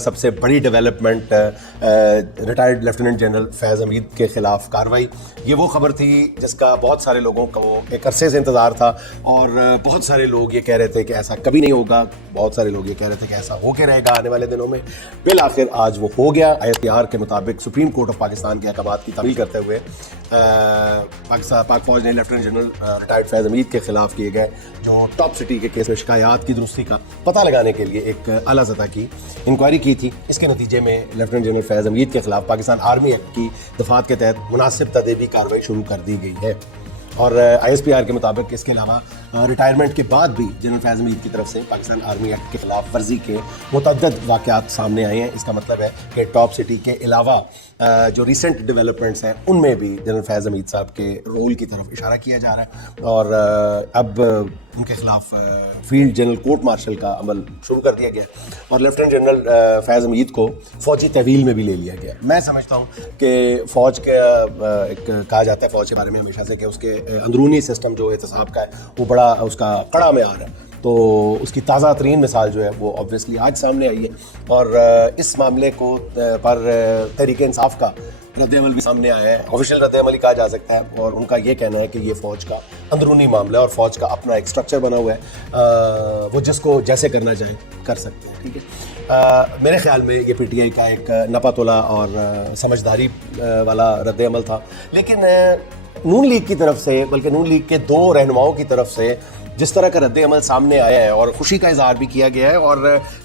سب سے بڑی development retired lieutenant general فیض حمید کے خلاف کارروائی. یہ وہ خبر تھی جس کا بہت سارے لوگوں کو ایک عرصے سے انتظار تھا اور بہت سارے لوگ یہ کہہ رہے تھے کہ ایسا کبھی نہیں ہوگا, بہت سارے لوگ یہ کہہ رہے تھے کہ ایسا ہو کے رہے گا آنے والے دنوں میں. بالآخر آج وہ ہو گیا. ISPR کے مطابق سپریم کورٹ آف پاکستان کے احکامات کی تعمیل کرتے ہوئے پاک فوج نے لیفٹیننٹ جنرل ریٹائرڈ فیض حمید کے خلاف کیے گئے جو ٹاپ سٹی کے کیس میں شکایات کی درستی کا پتہ لگانے کے لیے ایک اعلیٰ سطح کی انکوائری کی تھی. اس کے نتیجے میں لیفٹیننٹ جنرل فیض حمید کے خلاف پاکستان آرمی ایکٹ کی دفعات کے تحت مناسب تدابی کارروائی شروع کر دی گئی ہے. اور ISPR کے مطابق اس کے علاوہ ریٹائرمنٹ کے بعد بھی جنرل فیض حمید کی طرف سے پاکستان آرمی ایکٹ کے خلاف ورزی کے متعدد واقعات سامنے آئے ہیں. اس کا مطلب ہے کہ ٹاپ سٹی کے علاوہ جو ریسنٹ ڈیولپمنٹس ہیں ان میں بھی جنرل فیض حمید صاحب کے رول کی طرف اشارہ کیا جا رہا ہے اور اب ان کے خلاف فیلڈ جنرل کورٹ مارشل کا عمل شروع کر دیا گیا اور لیفٹیننٹ جنرل فیض حمید کو فوجی تحویل میں بھی لے لیا گیا. میں سمجھتا ہوں کہ فوج کا ایک کہا جاتا ہے فوج کے بارے میں ہمیشہ سے کہ اس کے اندرونی سسٹم جو احتساب کا ہے وہ بڑا اس کا کڑا میں آ رہا ہے. تو اس کی تازہ ترین مثال جو ہے وہ آبویسلی آج سامنے آئی ہے اور اس معاملے کو پر تحریک انصاف کا رد عمل بھی سامنے آیا ہے. آفیشیل رد عمل ہی کہا جا سکتا ہے اور ان کا یہ کہنا ہے کہ یہ فوج کا اندرونی معاملہ ہے اور فوج کا اپنا ایک اسٹرکچر بنا ہوا ہے, وہ جس کو جیسے کرنا چاہے کر سکتے ہیں. ٹھیک ہے, میرے خیال میں یہ PTI کا ایک نپا تولا اور سمجھداری والا رد عمل تھا. لیکن نون لیگ کی طرف سے, بلکہ نون لیگ کے دو رہنماؤں کی طرف سے جس طرح کا رد عمل سامنے آیا ہے اور خوشی کا اظہار بھی کیا گیا ہے اور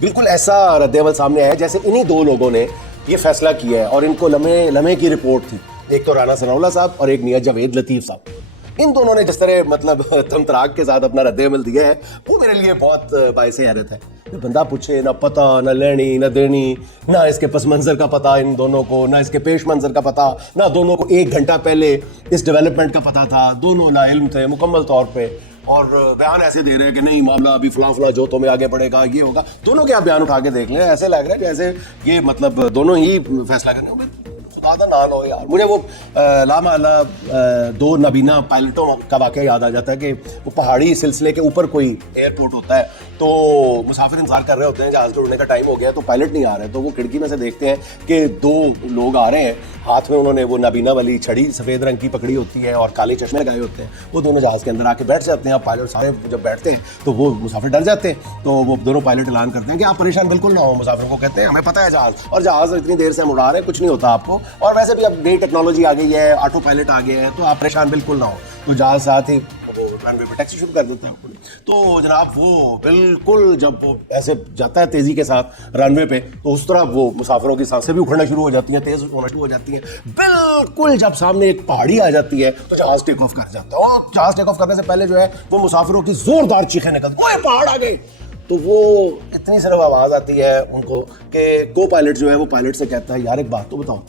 بالکل ایسا رد عمل سامنے آیا ہے جیسے انہی دو لوگوں نے یہ فیصلہ کیا ہے اور ان کو لمحے کی رپورٹ تھی. ایک تو رانا ثناءاللہ صاحب اور ایک میاں جاوید لطیف صاحب. ان دونوں نے جس طرح مطلب تمطراق کے ساتھ اپنا رد عمل دیا ہے وہ میرے لیے بہت باعث حیرت ہے. بندہ پوچھے نہ پتہ نہ لینی نہ دینی, نہ اس کے پس منظر کا پتہ ان دونوں کو, نہ اس کے پیش منظر کا پتہ, نہ دونوں کو 1 گھنٹہ پہلے اس ڈیولپمنٹ کا پتہ تھا. دونوں لا علم تھے مکمل طور پہ اور بیان ایسے دے رہے ہیں کہ نہیں معاملہ ابھی فلاں جو تو میں آگے بڑھے گا یہ ہوگا. دونوں کے آپ بیان اٹھا کے دیکھ لیں, ایسے لگ رہا ہے جیسے یہ مطلب دونوں ہی فیصلہ کریں گے. خدا نہ لو یار, مجھے وہ لامحالہ 2 نابینا پائلٹوں کا واقعہ یاد آ جاتا ہے کہ وہ پہاڑی سلسلے کے اوپر کوئی ایئرپورٹ ہوتا ہے تو مسافر انتظار کر رہے ہوتے ہیں, جہاز کے اڑنے کا ٹائم ہو گیا تو پائلٹ نہیں آ رہے, تو وہ کھڑکی میں سے دیکھتے ہیں کہ 2 لوگ آ رہے ہیں, ہاتھ میں انہوں نے وہ نابینا والی چھڑی سفید رنگ کی پکڑی ہوتی ہے اور کالے چشمے لگائے ہوتے ہیں. وہ دونوں جہاز کے اندر آ کے بیٹھ جاتے ہیں. اب پائلٹ سارے جب بیٹھتے ہیں تو وہ مسافر ڈر جاتے ہیں, تو وہ دونوں پائلٹ اعلان کرتے ہیں کہ آپ پریشان بالکل نہ ہو. مسافر کو کہتے ہیں ہمیں پتہ ہے جہاز, اور جہاز اتنی دیر سے ہم اڑا رہے ہیں, کچھ نہیں ہوتا آپ کو, اور ویسے بھی اب نئی ٹیکنالوجی آ گئی ہے, آٹو پائلٹ آ گیا ہے, تو آپ پریشان بالکل نہ ہو. تو جہاز ساتھ ہی رن وے پہ ٹیکسی شروع کر دیتا ہے. تو جناب وہ بالکل جب وہ ایسے جاتا ہے تیزی کے ساتھ رن وے پہ تو اس طرح وہ مسافروں کی سانسیں بھی اکھڑنا شروع ہو جاتی ہیں, تیز ہونا شروع ہو جاتی ہیں. بالکل جب سامنے ایک پہاڑی آ جاتی ہے تو جہاز ٹیک آف کر جاتا ہے, اور جہاز ٹیک آف کرنے سے پہلے جو ہے وہ مسافروں کی زوردار چیخیں نکلتی ہیں, اوئے پہاڑ آ گئے. تو وہ اتنی صرف آواز آتی ہے ان کو کہ کو پائلٹ جو ہے وہ پائلٹ سے کہتا ہے یار ایک بات تو بتاؤ,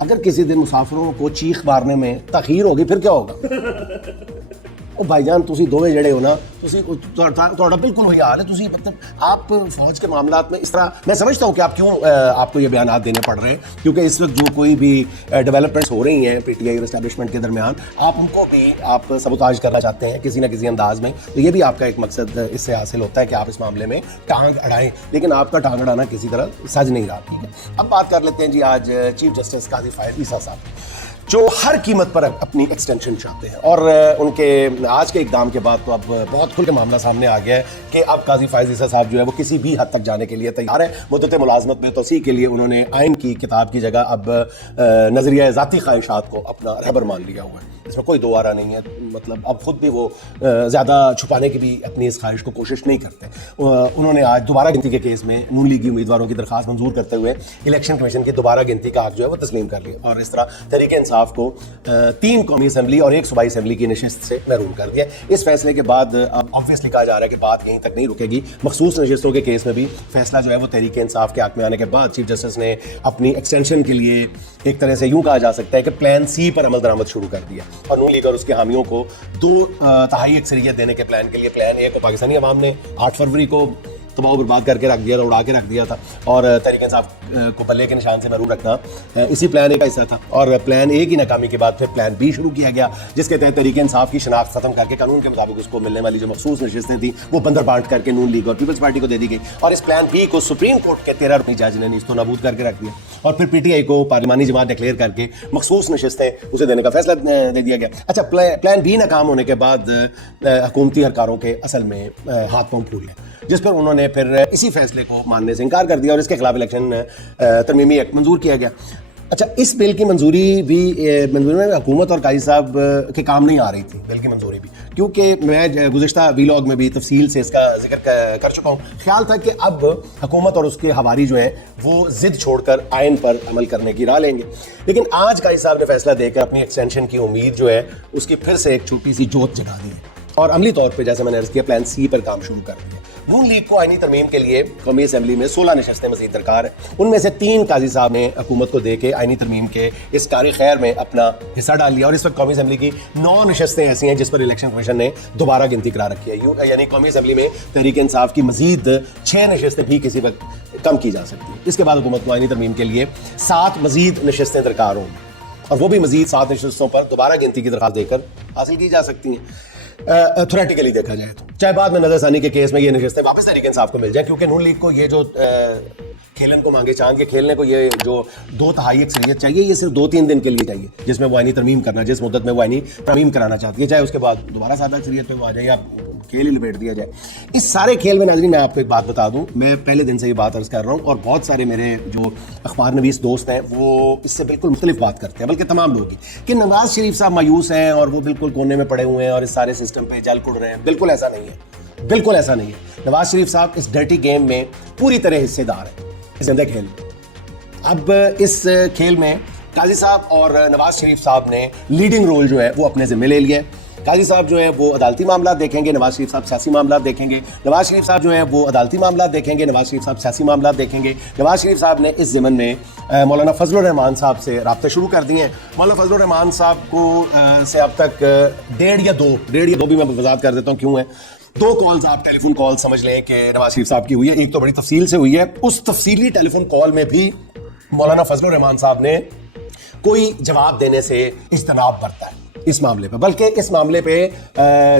اگر کسی دن مسافروں کو چیخ مارنے میں تاخیر ہوگی پھر کیا ہوگا؟ او بھائی جان تسی دوویں جڑے ہو نا, تھوڑا بالکل وہی حال ہے. تسی مطلب آپ فوج کے معاملات میں اس طرح, میں سمجھتا ہوں کہ آپ کیوں آپ کو یہ بیانات دینے پڑ رہے ہیں, کیونکہ اس وقت جو کوئی بھی ڈیولپمنٹس ہو رہی ہیں PTI اور اسٹیبلشمنٹ کے درمیان, آپ ان کو بھی آپ سبوتاج کرنا چاہتے ہیں کسی نہ کسی انداز میں. تو یہ بھی آپ کا ایک مقصد اس سے حاصل ہوتا ہے کہ آپ اس معاملے میں ٹانگ اڑائیں, لیکن آپ کا ٹانگ اڑانا کسی طرح سج نہیں رہا. ٹھیک ہے, اب بات کر لیتے ہیں جی آج چیف جسٹس قاضی فائز عیسیٰ صاحب جو ہر قیمت پر اپنی ایکسٹینشن چاہتے ہیں, اور ان کے آج کے اقدام کے بعد تو اب بہت کھل کے معاملہ سامنے آ گیا ہے کہ اب قاضی فائز عیسیٰ صاحب جو ہے وہ کسی بھی حد تک جانے کے لیے تیار ہے. مدت ملازمت میں توسیع کے لیے انہوں نے آئین کی کتاب کی جگہ اب نظریہ ذاتی خواہشات کو اپنا رہبر مان لیا ہوا ہے. اس میں کوئی دو آرا نہیں ہے, مطلب اب خود بھی وہ زیادہ چھپانے کی بھی اپنی اس خواہش کو کوشش نہیں کرتے. انہوں نے آج دوبارہ گنتی کے کیس میں نون لیگی امیدواروں کی درخواست منظور کرتے ہوئے الیکشن کمیشن کی دوبارہ گنتی کا حق جو ہے وہ تسلیم کر لیا, اور اس طرح تحریک انصاف کو 3 قومی اسمبلی اور 1 صوبائی اسمبلی کی نشست سے محروم کر دیا. اس فیصلے کے بعد اب آبویسلی کہا جا رہا ہے کہ بات یہیں تک نہیں رکے گی. مخصوص نشستوں کے کیس میں بھی فیصلہ جو ہے وہ تحریک انصاف کے حق میں آنے کے بعد چیف جسٹس نے اپنی ایکسٹینشن کے لیے ایک طرح سے یوں کہا جا سکتا ہے کہ پلان C پر عمل درآمد شروع کر دیا, اور نون لیگ اور اس کے حامیوں کو 2 تہائی اکثریت دینے کے پلان کے لیے پلان A کو پاکستانی عوام نے 8 فروری کو तबाह बर्बाद करके रख दिया था, उड़ा के रख दिया था, और तहरीक इंसाफ को बल्ले के निशान से महरूम रखना इसी प्लान ए का हिस्सा था। और प्लान ए की नाकामी के बाद फिर प्लान बी शुरू किया गया, जिसके तहत तहरीक इंसाफ की शनाख्त खत्म करके कानून के मुताबिक उसको मिलने वाली जो मखसूस नशिस्तें थी वो बंदर बांट करके नून लीग और पीपल्स पार्टी को दे दी गई, और इस प्लान बी को सुप्रीम कोर्ट के 13 रुकनी जज ने नीस्तो नाबूद करके रख दिया, और फिर पीटीआई को पार्लिमानी जमात डिक्लेयर करके मखसूस नशिस्तें उसे देने का फैसला दे दिया गया। अच्छा, प्लान बी नाकाम होने के बाद हुकूमती हरकारों के असल में हाथ पांव फूल गए, जिस पर उन्होंने फिर इसी फैसले को मानने से इनकार कर दिया और इसके खिलाफ इलेक्शन तरमीमी एक्ट मंजूर किया गया। अच्छा, इस बिल की मंजूरी में हुकूमत और काजी साहब के काम नहीं आ रही थी, बिल की मंजूरी भी, क्योंकि मैं गुज़िश्ता वीलॉग में भी तफसील से इसका जिक्र कर चुका हूँ। ख्याल था कि अब हुकूमत और उसके हवारी जो हैं वो ज़िद छोड़कर आइन पर अमल करने की राह लेंगे, लेकिन आज काजी साहब ने फैसला देकर अपनी एक्सटेंशन की उम्मीद जो है उसकी फिर से एक छोटी सी जोत जगा दी है, और अमली तौर पर जैसे मैंने अर्ज़ किया प्लान सी पर काम शुरू कर दिया। नून लीग को आईनी तरमीम के लिए कौमी असम्बली में 16 नशस्तें मज़ीद दरकार है, उनमें से 3 काजी साहब ने हुकूमत को दे के आईनी तरमीम के इस कारी खैर में अपना हिस्सा डाल लिया, और इस वक्त कौमी असम्बली की 9 नशस्तें ऐसी हैं जिस पर इलेक्शन कमीशन ने दोबारा गिनती करा रखी है, यानी कौमी असम्बली में तहरीक इंसाफ की मज़ीद 6 नशस्तें भी किसी वक्त कम की जा सकती है। इसके बाद हुकूमत को आईनी तरमीम के लिए 7 मज़ीद नशस्तें दरकार होंगी, और वो भी मज़ीद 7 नशस्तों पर दोबारा गिनती की दरख्वास्त देकर हासिल की जा सकती हैं। थ्योरेटिकली देखा जाए तो चाहे बाद में नजरसानी के केस में ये नशस्तें वापस तहरीक इंसाफ को मिल जाए, क्योंकि नून लीग को ये जो खेलन को मांगे चांद के खेलने को ये जो 2/3 अक्सरियत चाहिए, ये सिर्फ 2-3 दिन के लिए चाहिए, जिसमें वो आईनी तरमीम करना, जिस मुद्दत में वो आईनी तरमीम कराना चाहती है, चाहे उसके बाद दोबारा सादा अक्सरियत पे वो आ जाए या खेल ही लपेट दिया जाए। इस सारे खेल में नाज़रीन मैं आपको एक बात बता दूं, मैं पहले दिन से ये बात अर्ज़ कर रहा हूँ, और बहुत सारे मेरे जो अखबार नवीस दोस्त हैं वो इससे बिल्कुल मुख्तलिफ बात करते हैं, बल्कि तमाम लोग ही, कि नवाज शरीफ साहब मायूस हैं और वो बिल्कुल कोने में पड़े हुए हैं और इस सारे सिस्टम पे जल कुड़ रहे हैं। बिल्कुल ऐसा नहीं है, बिल्कुल ऐसा नहीं है। नवाज शरीफ साहब इस डर्टी गेम में पूरी तरह हिस्सेदार हैं, इस गंदे खेल में। अब इस खेल में काजी साहब और नवाज शरीफ साहब ने लीडिंग रोल जो है वो अपने ज़िम्मे ले लिया है। काजी साहब जो है वो अदालती मामला देखेंगे, नवाज शरीफ साहब सियासी मामला देखेंगे। नवाज शरीफ साहब जो है वो अदालती मामला देखेंगे, नवाज शरीफ साहब सियासी मामला देखेंगे। नवाज शरीफ साहब ने इस ज़िमन में मौलाना फजलुर रहमान साहब से राब्ते शुरू कर दिए हैं। मौलाना फजलुर रहमान साहब को से अब तक 1.5 या 2 भी मैं वजाहत कर देता हूँ क्यों है। 2 कॉल्स आप टेलीफोन कॉल समझ लें कि नवाज शरीफ साहब की हुई है। एक तो बड़ी तफसील से हुई है, उस तफसीली टेलीफोन कॉल में भी मौलाना फजलुर रहमान साहब ने कोई जवाब देने से इज्तनाब बरता है इस मामले पे, बल्कि इस मामले पे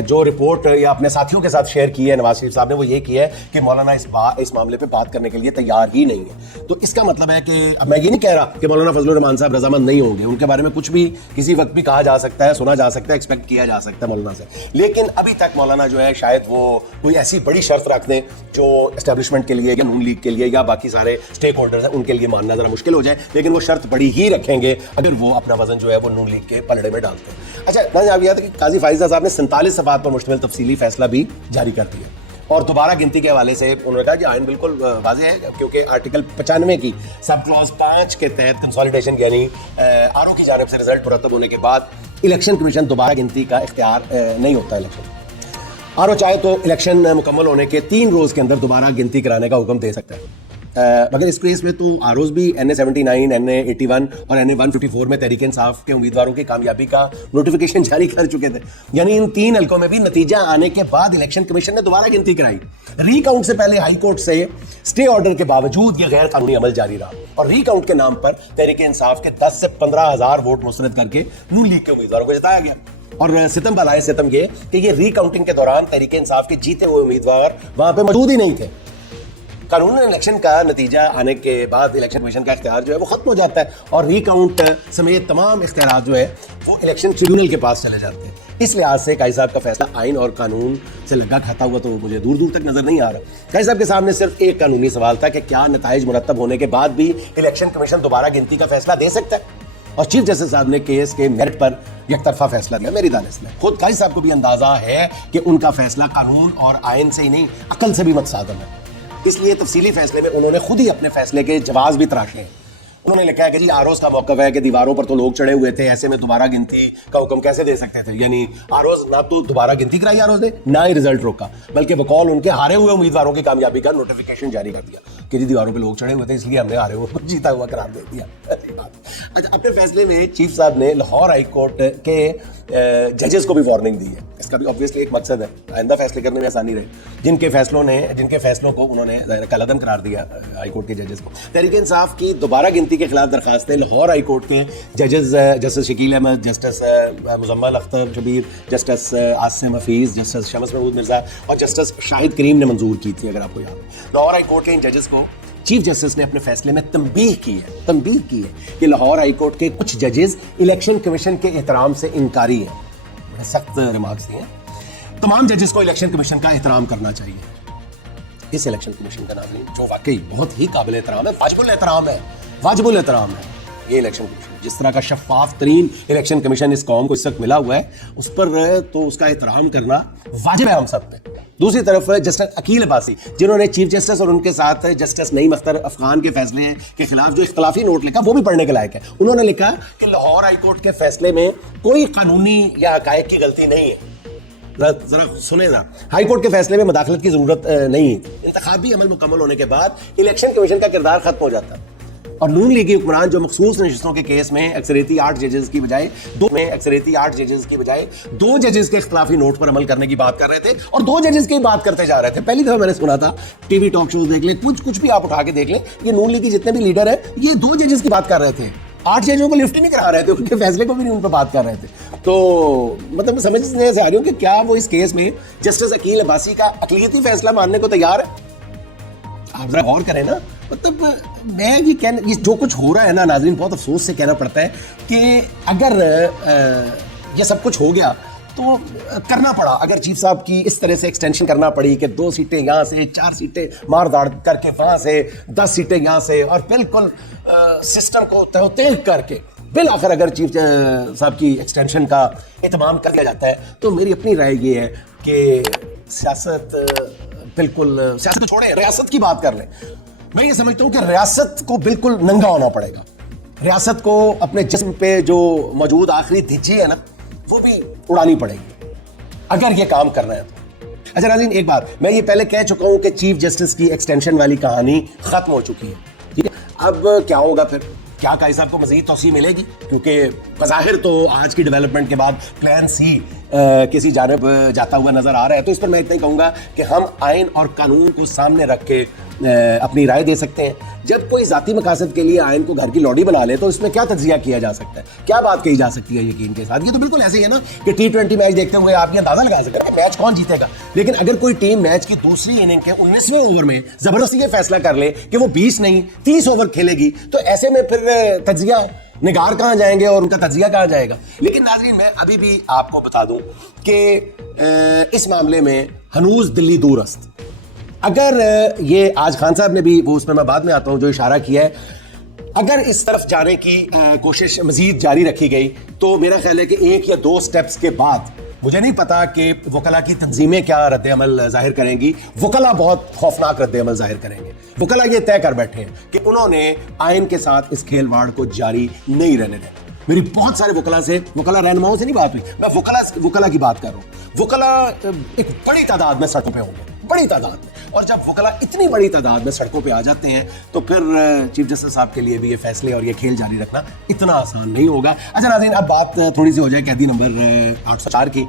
जो रिपोर्ट या अपने साथियों के साथ शेयर की है नवाज शरीफ साहब ने, वो ये किया है कि मौलाना इस मामले पे बात करने के लिए तैयार ही नहीं है। तो इसका मतलब है कि अब मैं ये नहीं कह रहा कि मौलाना फजलुर रहमान साहब रजामंद नहीं होंगे, उनके बारे में कुछ भी किसी वक्त भी कहा जा सकता है, सुना जा सकता है, एक्सपेक्ट किया जा सकता है मौलाना से, लेकिन अभी तक मौलाना जो है शायद वो कोई ऐसी बड़ी शर्त रख दें जो एस्टेब्लिशमेंट के लिए या नून लीग के लिए या बाकी सारे स्टेक होल्डर्स हैं उनके लिए मानना जरा मुश्किल हो जाए, लेकिन वो शर्त बड़ी ही रखेंगे अगर वो अपना वजन जो है वो नून लीग के पलड़े में डालते हैं। अच्छा, मैं आप याद है कि काजी फाइजा साहब ने 47 सफ़हात पर मुश्तमिल तफसीली फैसला भी जारी कर दिया, और दोबारा गिनती के हवाले से उन्होंने कहा कि आइन बिल्कुल वाज़ेह है, क्योंकि आर्टिकल 95 की सब क्लॉज 5 के तहत कंसोलिडेशन यानी आरओ की जानिब से रिजल्ट मुरतब होने के बाद इलेक्शन कमीशन दोबारा गिनती का इख्तियार नहीं होता। इलेक्शन आरओ चाहे तो इलेक्शन मुकम्मल होने के 3 रोज़ के अंदर दोबारा गिनती कराने का हुक्म दे सकता है, मगर इस केस में तो आरोज भी NA79, NA81 और NA154 में तहरीक इंसाफ के उम्मीदवारों की कामयाबी का नोटिफिकेशन जारी कर चुके थे। यानी इन 3 हलकों में भी नतीजा आने के बाद इलेक्शन कमीशन ने दोबारा गिनती कराई। रीकाउंट से पहले हाई कोर्ट से स्टे ऑर्डर के बावजूद यह गैर कानूनी अमल जारी रहा, और रीकाउंट के नाम पर तहरीक इंसाफ के 10 से 15 हज़ार वोट मुस्तरद करके नून लीग के उम्मीदवारों को जिताया गया। और सितम बलाए सितम ये कि ये रीकाउंटिंग के दौरान तहरीक इंसाफ के जीते हुए उम्मीदवार वहां पे मौजूद ही नहीं थे। कानून इलेक्शन का नतीजा आने के बाद इलेक्शन कमीशन का इख्तियार जो है वो खत्म हो जाता है, और रिकाउंट समेत तमाम इख्तियार जो है वो इलेक्शन ट्रिब्यूनल के पास चले जाते हैं। इस लिहाज से काजी साहब का फैसला आइन और कानून से लगा खाता हुआ तो मुझे दूर दूर तक नजर नहीं आ रहा। काजी साहब के सामने सिर्फ एक कानूनी सवाल था कि क्या नताइज मुरतब होने के बाद भी इलेक्शन कमीशन दोबारा गिनती का फैसला दे सकता है, और चीफ जस्टिस साहब ने केस के मेरिट पर एक तरफा फैसला दिया। मेरी दानिश में खुद काजी साहब को भी अंदाजा है कि उनका फैसला कानून और आइन से ही नहीं अकल से भी मतसादम है, इसलिए तफसीली फैसले में उन्होंने खुद ही अपने फैसले के जवाब भी तराशे हैं। उन्होंने लिखा है कि जी आरोज का मौक़िफ़ है कि दीवारों पर तो लोग चढ़े हुए थे, ऐसे में दोबारा गिनती का हुक्म कैसे दे सकते थे। यानी आरोज ना तो दोबारा गिनती कराई आरोज ने, ना ही रिजल्ट रोका, बल्कि बकौल उनके हारे हुए उम्मीदवारों की कामयाबी का नोटिफिकेशन जारी कर दिया कि जी दीवारों पर लोग चढ़े हुए थे इसलिए हमने हारे हुए को जीता हुआ करार दे दिया। अच्छा, अपने फैसले में चीफ साहब ने लाहौर हाई कोर्ट के जजेस को भी वार्निंग दी है। इसका भी ऑब्वियसली एक मकसद है, आइंदा फैसले करने में आसानी रहे। जिनके फैसलों को उन्होंने कलअदम करार दिया हाई कोर्ट के जजेस को। तहरीक इंसाफ की दोबारा गिनती के खिलाफ दरखास्तें लाहौर हाई कोर्ट के जजेस justice Shakeel Ahmed, justice Muzammil Akhtar Shabbir, justice Asim Hafeez, justice Shams Mahmood Mirza और जस्टिस शाहिद करीम ने मंजूर की थी, अगर आपको याद है। लाहौर हाई कोर्ट के इन जजेस को चीफ जस्टिस ने अपने फैसले में तंबीह की है कि लाहौर हाई कोर्ट के कुछ जजेस इलेक्शन कमीशन के एहतराम से इनकारी हैं। बड़े सख्त रिमार्क्स दिए। तमाम जजेस को इलेक्शन कमीशन का एहतराम करना चाहिए। इस इलेक्शन कमीशन का नाम जो वाकई बहुत ही काबिल एहतराम है, वाजिबुल एहतराम है ये इलेक्शन कमीशन। जिस तरह का शफाफ तरीन इलेक्शन कमीशन इस कौम को इस वक्त मिला हुआ है, उस पर तो उसका एहतराम करना वाजिब है हम सब पे। दूसरी तरफ जस्टिस अकील अब्बासी, जिन्होंने चीफ जस्टिस और उनके साथ जस्टिस नईम अख्तर अफगान के फैसले के खिलाफ जो इख्तलाफी नोट लिखा, वो भी पढ़ने के लायक है। उन्होंने लिखा कि लाहौर हाई कोर्ट के फैसले में कोई कानूनी या हकायक की गलती नहीं है। जरा सुने ना, हाई कोर्ट के फैसले में मदाखलत की जरूरत नहीं है। इंतखाबी अमल मुकम्मल होने के बाद इलेक्शन कमीशन का किरदार खत्म हो जाता है और नून लीगी हुक्मरान जो मखसूस नशिस्तों के केस में अक्सरियती 8 जजेस की बजाय 2 जजेस के इख्तलाफी नोट पर अमल करने की बात कर रहे थे और 2 जजेस की बात करते जा रहे थे। पहली दफा मैंने सुना था, टीवी टॉक शोज देख ले, कुछ भी आप उठा के देख ले, ये नून लीग के जितने भी लीडर है ये 2 जजेस की बात कर रहे थे। 8 जजों को लिफ्ट ही नहीं करा रहे थे, उनके फैसले को भी नहीं उन पर बात कर रहे थे। तो मतलब मैं समझने से आ रही हूँ कि क्या वो इस केस में जस्टिस अकील अब्बासी का अक़लियती फैसला मानने को तैयार है? आप जरा गौर करें ना। मतलब मैं ये जो कुछ हो रहा है ना नाज़रीन, बहुत अफसोस से कहना पड़ता है कि अगर ये सब कुछ हो गया तो करना पड़ा, अगर चीफ साहब की इस तरह से एक्सटेंशन करना पड़ी कि 2 सीटें यहाँ से, 4 सीटें मार दाड़ करके वहाँ से, 10 सीटें यहाँ से, और बिल्कुल सिस्टम को तहतीह करके बिल आखिर अगर चीफ साहब की एक्सटेंशन का एहतमाम कर दिया जाता है, तो मेरी अपनी राय ये है कि सियासत को छोड़े, रियासत की बात कर लें। मैं ये समझता हूँ कि रियासत को बिल्कुल नंगा होना पड़ेगा। रियासत को अपने जिस्म पे जो मौजूद आखिरी धज्जी है ना, वो भी उड़ानी पड़ेगी अगर ये काम करना है तो। अच्छा नाज़रीन, एक बात मैं ये पहले कह चुका हूँ कि चीफ जस्टिस की एक्सटेंशन वाली कहानी खत्म हो चुकी है, ठीक है। अब क्या होगा फिर? क्या काजी साहब को मज़ीद तौसीह मिलेगी? क्योंकि बज़ाहिर तो आज की डेवलपमेंट के बाद प्लान सी किसी जानब जाता हुआ नज़र आ रहा है। तो इस पर मैं इतना ही कहूँगा कि हम आइन और कानून को सामने रख के अपनी राय दे सकते हैं। जब कोई ज़ाती मकासद के लिए आइन को घर की लौड़ी बना ले तो इसमें क्या तज्जिया किया जा सकता है, क्या बात कही जा सकती है यकीन के साथ? ये तो बिल्कुल ऐसे ही है ना कि T20 मैच देखते हुए आप ये अंदाजा लगा सकते हैं मैच कौन जीतेगा। लेकिन अगर कोई टीम मैच की दूसरी इनिंग के 19वें ओवर में ज़बरदस्ती ये फैसला कर ले कि वो 20 नहीं 30 ओवर खेलेगी, तो ऐसे में फिर तज्जिया निगार कहाँ जाएंगे और उनका तज्जिया कहाँ जाएगा? लेकिन नाज़रीन, मैं अभी भी आपको बता दूं कि इस मामले में हनूज दिल्ली दूरस्त। अगर ये आज खान साहब ने भी, वो उसमें मैं बाद में आता हूं, जो इशारा किया है, अगर इस तरफ जाने की कोशिश मजीद जारी रखी गई तो मेरा ख्याल है कि 1 या 2 स्टेप्स के बाद, मुझे नहीं पता कि वकला की तंजीमें क्या रद्द-ए-अमल जाहिर करेंगी। वकला बहुत खौफनाक रद्द-ए-अमल जाहिर करेंगे। वकला ये तय कर बैठे हैं कि उन्होंने आइन के साथ इस खेलवाड़ को जारी नहीं रहने देना। मेरी बहुत सारे वकला रहनुमाओं से नहीं बात हुई, मैं वकला की बात कर रहा हूँ। वकला एक बड़ी तादाद में सड़कों पे होंगे, बड़ी तादाद में, और जब वकला इतनी बड़ी तादाद में सड़कों पे आ जाते हैं तो फिर चीफ जस्टिस साहब के लिए भी ये फैसले और ये खेल जारी रखना इतना आसान नहीं होगा। अच्छा नाज़रीन, अब बात थोड़ी सी हो जाए कैदी नंबर 804 की,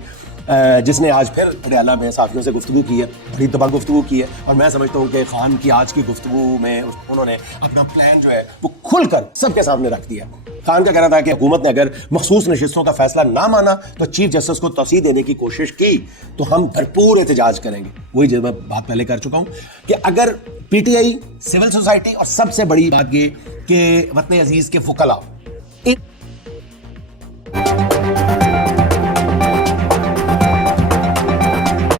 जिसने आज फिर पटियाला में साथियों से गुफ्तगू की है, बड़ी तबाह गुफ्तगू की है। और मैं समझता हूँ कि खान की आज की गुफ्तगू में उन्होंने अपना प्लान जो है वो खुलकर सबके सामने रख दिया। खान का कहना था कि हुकूमत ने अगर मखसूस नशिस्तों का फैसला ना माना तो चीफ जस्टिस को तौसीह देने की कोशिश की तो हम भरपूर एहतजाज करेंगे। वही जो मैं बात पहले कर चुका हूँ कि अगर पीटीआई, सिविल सोसाइटी और सबसे बड़ी बात ये कि वतन अजीज के वकला